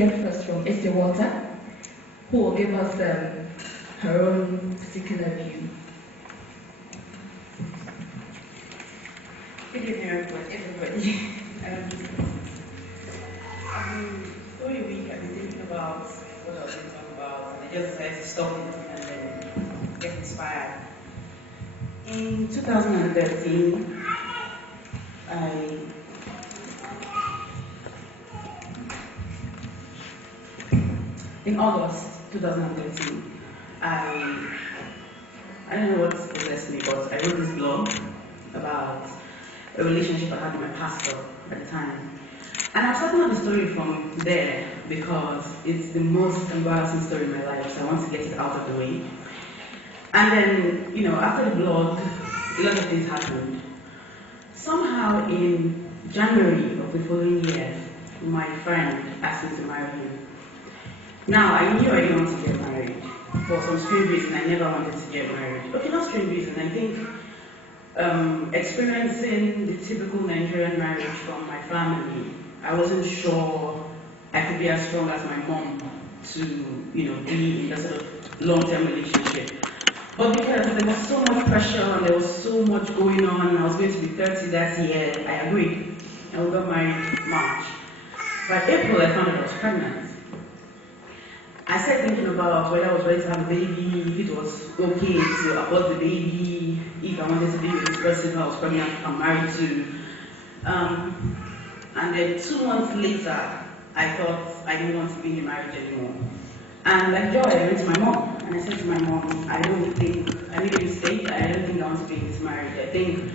hear first from Sworte, who will give us her own particular view. Good evening, everybody. Story week, I've been thinking about what I was going to talk about, and I just decided to stop it and then get inspired. In 2013, in August 2013, I don't know what possessed me, but I wrote this blog about a relationship I had with my pastor at the time. And I'm starting out the story from there because it's the most embarrassing story in my life, so I want to get it out of the way. And then, after the blog, a lot of things happened. Somehow in January of the following year, my friend asked me to marry him. Now, I knew I didn't want to get married. For some strange reason, I never wanted to get married. Okay, not strange reason. I think experiencing the typical Nigerian marriage from my family, I wasn't sure I could be as strong as my mom to, be in a sort of long-term relationship. But because there was so much pressure and there was so much going on, I was going to be 30 that year, I agreed. And we got married in March. By April, I found out I was pregnant. I started thinking about whether I was ready to have a baby, if it was okay to abort the baby, if I wanted to be with this person who I was pregnant and married to. And then 2 months later, I thought I didn't want to be in a marriage anymore. And like joy, I went to my mom, and I said to my mom, I don't think, I made a mistake, I don't think I want to be in this marriage. I think,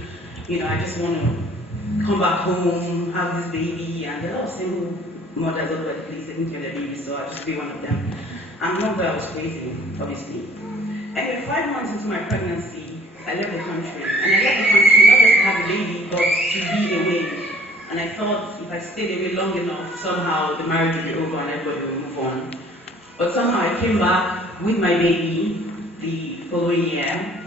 I just want to come back home, have this baby, and there are a lot of single mothers all over the place taking care of their babies, so I'll just be one of them. And not that I was crazy, obviously. And 5 months into my pregnancy, I left the country. And I left the country not just to have a baby, but to be away. And I thought if I stayed away long enough, somehow the marriage would be over and everybody would move on. But somehow I came back with my baby the following year.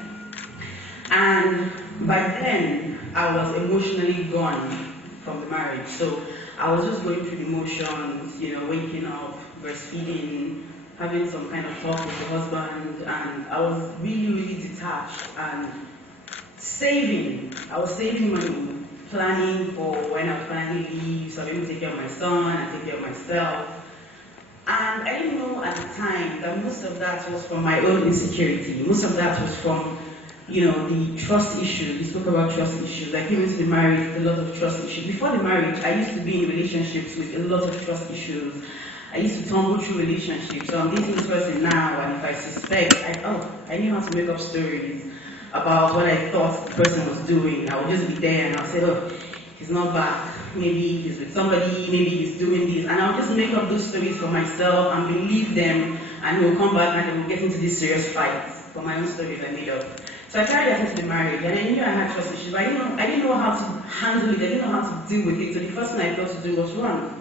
And by then, I was emotionally gone from the marriage. So I was just going through the motions, waking up, breastfeeding, having some kind of talk with the husband, and I was really, really detached and saving. I was saving money, planning for when I was planning to leave, so I didn't take care of my son and take care of myself. And I didn't know at the time that most of that was from my own insecurity. Most of that was from, the trust issue. We spoke about trust issues. I came into the marriage with a lot of trust issues. Before the marriage, I used to be in relationships with a lot of trust issues. I used to tumble through relationships. So I'm dating this person now, and if I suspect, I knew how to make up stories about what I thought the person was doing. I would just be there and I'll say, oh, he's not back. Maybe he's with somebody, maybe he's doing this. And I'll just make up those stories for myself and believe them, and we'll come back and we'll get into this serious fight for my own stories I made up. So I carried that into the marriage, and I knew I had trust issues, but I didn't know how to handle it, I didn't know how to deal with it. So the first thing I thought to do was run.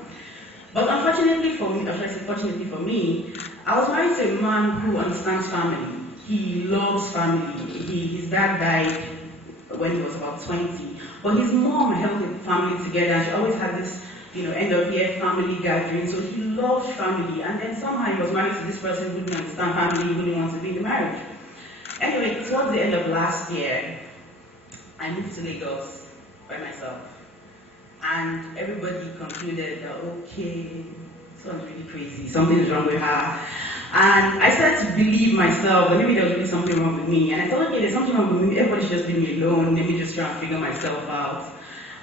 But unfortunately for me, or should I say fortunately for me, I was married to a man who understands family. He loves family. His dad died when he was about 20. But his mom held the family together. She always had this, end of year family gathering. So he loved family. And then somehow he was married to this person who didn't understand family, who didn't want to be in the marriage. Anyway, towards the end of last year, I moved to Lagos by myself. And everybody concluded that, okay, sounds really crazy, something is wrong with her. And I started to believe myself that maybe there was really something wrong with me. And I thought, okay, there's something wrong with me, everybody should just leave me alone, let me just try and figure myself out.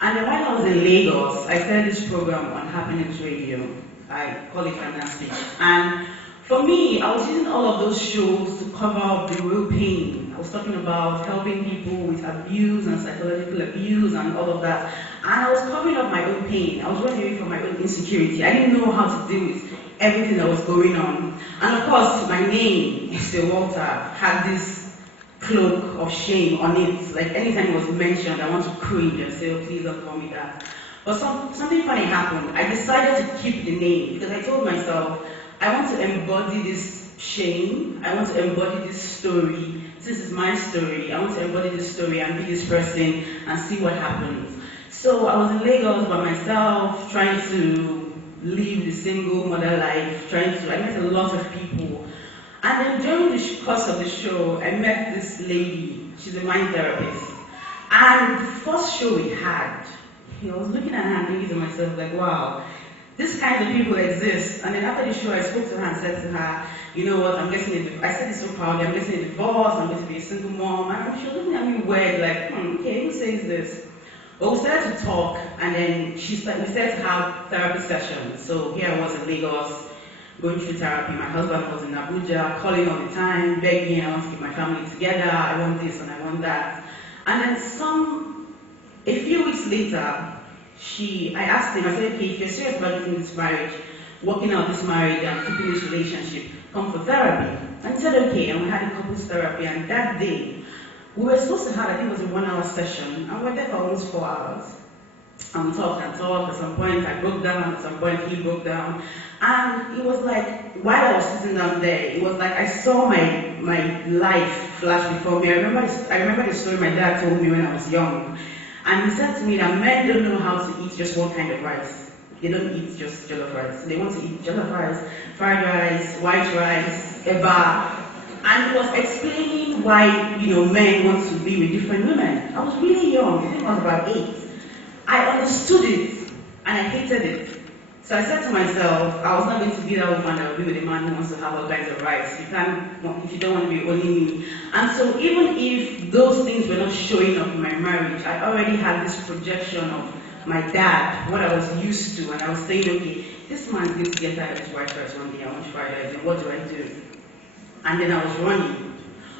And then while I was in Lagos, I started this program on Happiness Radio. I call it Fantastic. And for me, I was using all of those shows to cover up the real pain. I was talking about helping people with abuse and psychological abuse and all of that. And I was covering up my own pain. I was running away from my own insecurity. I didn't know how to deal with everything that was going on. And of course, my name, Sworte, had this cloak of shame on it. Like anytime it was mentioned, I want to cringe and say, oh, please don't call me that. But something funny happened. I decided to keep the name because I told myself, I want to embody this shame. I want to embody this story. This is my story. I want to embody this story and be this person and see what happens. So I was in Lagos by myself, trying to live the single mother life, I met a lot of people. And then during the course of the show, I met this lady. She's a mind therapist. And the first show we had, I was looking at her and thinking to myself, like, wow, these kinds of people exist. And then after the show, I spoke to her and said to her, you know what, I said this so proudly, I'm getting a divorce, I'm going to be a single mom. And she was looking at me weird, like, okay, who says this? But we started to talk, and then we started to have therapy sessions. So here I was in Lagos, going through therapy. My husband was in Abuja, calling all the time, begging, I want to keep my family together, I want this and I want that. And then a few weeks later, I asked him, I said, okay, if you're serious about getting this marriage, working out this marriage and keeping this relationship, come for therapy. And he said, okay, and we had a couples therapy, and that day, we were supposed to have, I think it was a 1 hour session, and we were there for almost 4 hours. And we talked and talked. At some point I broke down, at some point he broke down. And it was like, while I was sitting down there, it was like I saw my life flash before me. I remember the story my dad told me when I was young. And he said to me that men don't know how to eat just one kind of rice. They don't eat just jollof rice. They want to eat jollof rice, fried rice, white rice, eba. And he was explaining why, men want to be with different women. I was really young. I think I was about 8. I understood it, and I hated it. So I said to myself, I was not going to be that woman that will be with a man who wants to have all kinds of rights. If you don't want to be only me. And so even if those things were not showing up in my marriage, I already had this projection of my dad, what I was used to, and I was saying, okay, this man's going to get tired of his white rice one day, I want fried rice, and what do I do? And then I was running.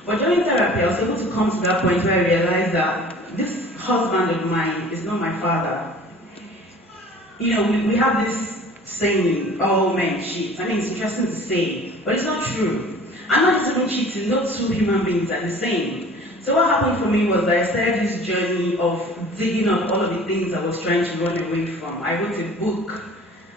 But during therapy, I was able to come to that point where I realized that this husband of mine is not my father. We have this saying, all men cheat. I mean, it's interesting to say, but it's not true. I'm not even cheating, not two human beings are the same. So what happened for me was that I started this journey of digging up all of the things I was trying to run away from. I wrote a book,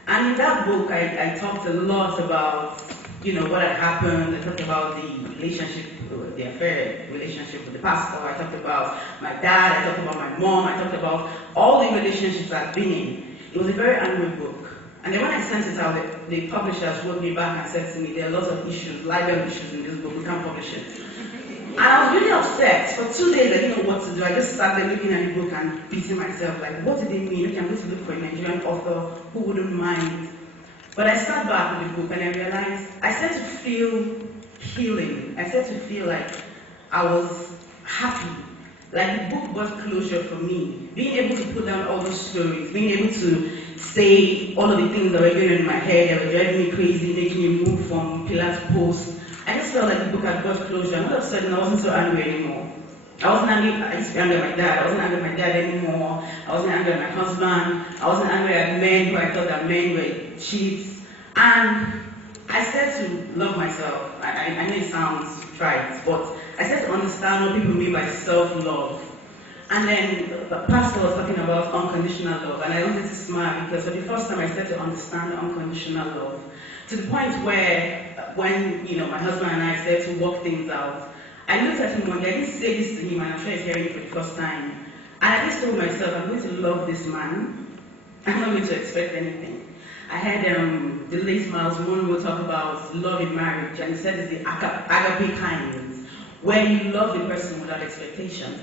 and in that book, I talked a lot about, what had happened. I talked about the affair relationship with the pastor. I talked about my dad. I talked about my mom. I talked about all the relationships I've been in. It was a very angry book. And then when I sent it out, the publishers wrote me back and said to me, there are lots of issues, libel issues in this book, we can't publish it. And I was really upset. For 2 days, I didn't know what to do. I just sat there looking at the book and beating myself, like, what did it mean? Okay, I'm going to look for a Nigerian author who wouldn't mind. But I sat back with the book and I realized I started to feel healing. I started to feel like I was happy. Like the book brought closure for me. Being able to put down all those stories, being able to say all of the things that were going on in my head, that were driving me crazy, making me move from pillar to post. I just felt like the book had brought closure. And all of a sudden, I wasn't so angry anymore. I wasn't angry. I used to be angry at my dad. I wasn't angry at my dad anymore. I wasn't angry at my husband. I wasn't angry at men who I thought that men were cheats. And I started to love myself. I know it sounds trite, but I started to understand what people mean by self-love. And then the pastor was talking about unconditional love, and I wanted to smile because for the first time I started to understand unconditional love. To the point where, when my husband and I started to work things out, I looked at him one day. I didn't say this to him, and I'm sure he's hearing it for the first time. And I just told myself, I'm going to love this man. I'm not going to expect anything. I had the late Miles Monroe talk about love in marriage, and he said it's the agape kind, where you love the person without expectation.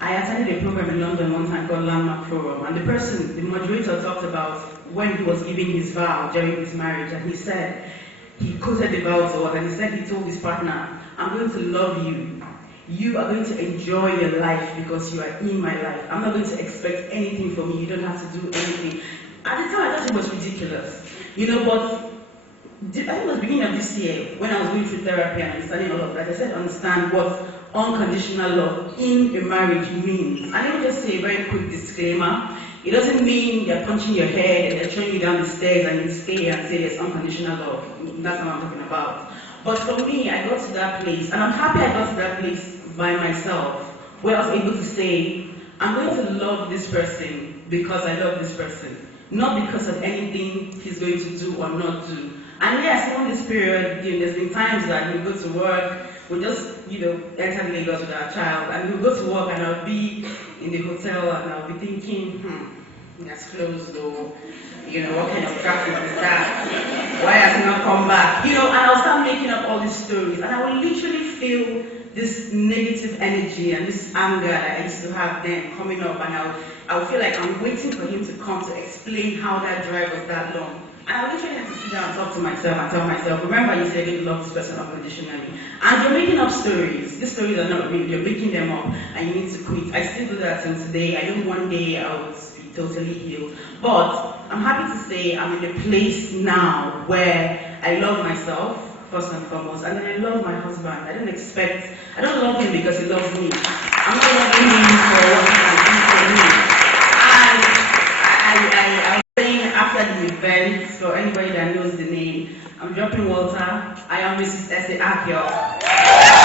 I attended a program in London one time called Landmark Forum, and the moderator talked about when he was giving his vow during his marriage, and he said, he quoted the vow to us, and he said he told his partner, I'm going to love you. You are going to enjoy your life because you are in my life. I'm not going to expect anything from you. You don't have to do anything. At the time, I thought it was ridiculous. But I think it was the beginning of this year, when I was going through therapy and understanding all of that, I started to understand what unconditional love in a marriage means. And let me just say a very quick disclaimer. It doesn't mean they're punching your head and they're throwing you down the stairs and you stay and say there's unconditional love. That's what I'm talking about. But for me, I got to that place, and I'm happy I got to that place by myself, where I was able to say, I'm going to love this person because I love this person, not because of anything he's going to do or not do. And yes, in this period, there's been times that we go to work, we just, enter Lagos with our child, and we'll go to work and I'll be in the hotel and I'll be thinking, He has closed though. What kind of traffic is that? Why has he not come back? And I'll start making up all these stories, and I will literally feel this negative energy and this anger that I used to have then coming up, and I'll feel like I'm waiting for him to come to explain how that drive was that long. And I literally have to sit down and talk to myself and tell myself, remember you said you love this person unconditionally. And you're making up stories. These stories are not real. You're making them up and you need to quit. I still do that until today. I know one day I'll be totally healed. But I'm happy to say I'm in a place now where I love myself, first and foremost, and then I love my husband. I don't love him because he loves me. I'm not loving him for what he can do for me. And I was saying after the event, for anybody that knows the name, I'm dropping Walter. I am Mrs. Ese Ark, y'all.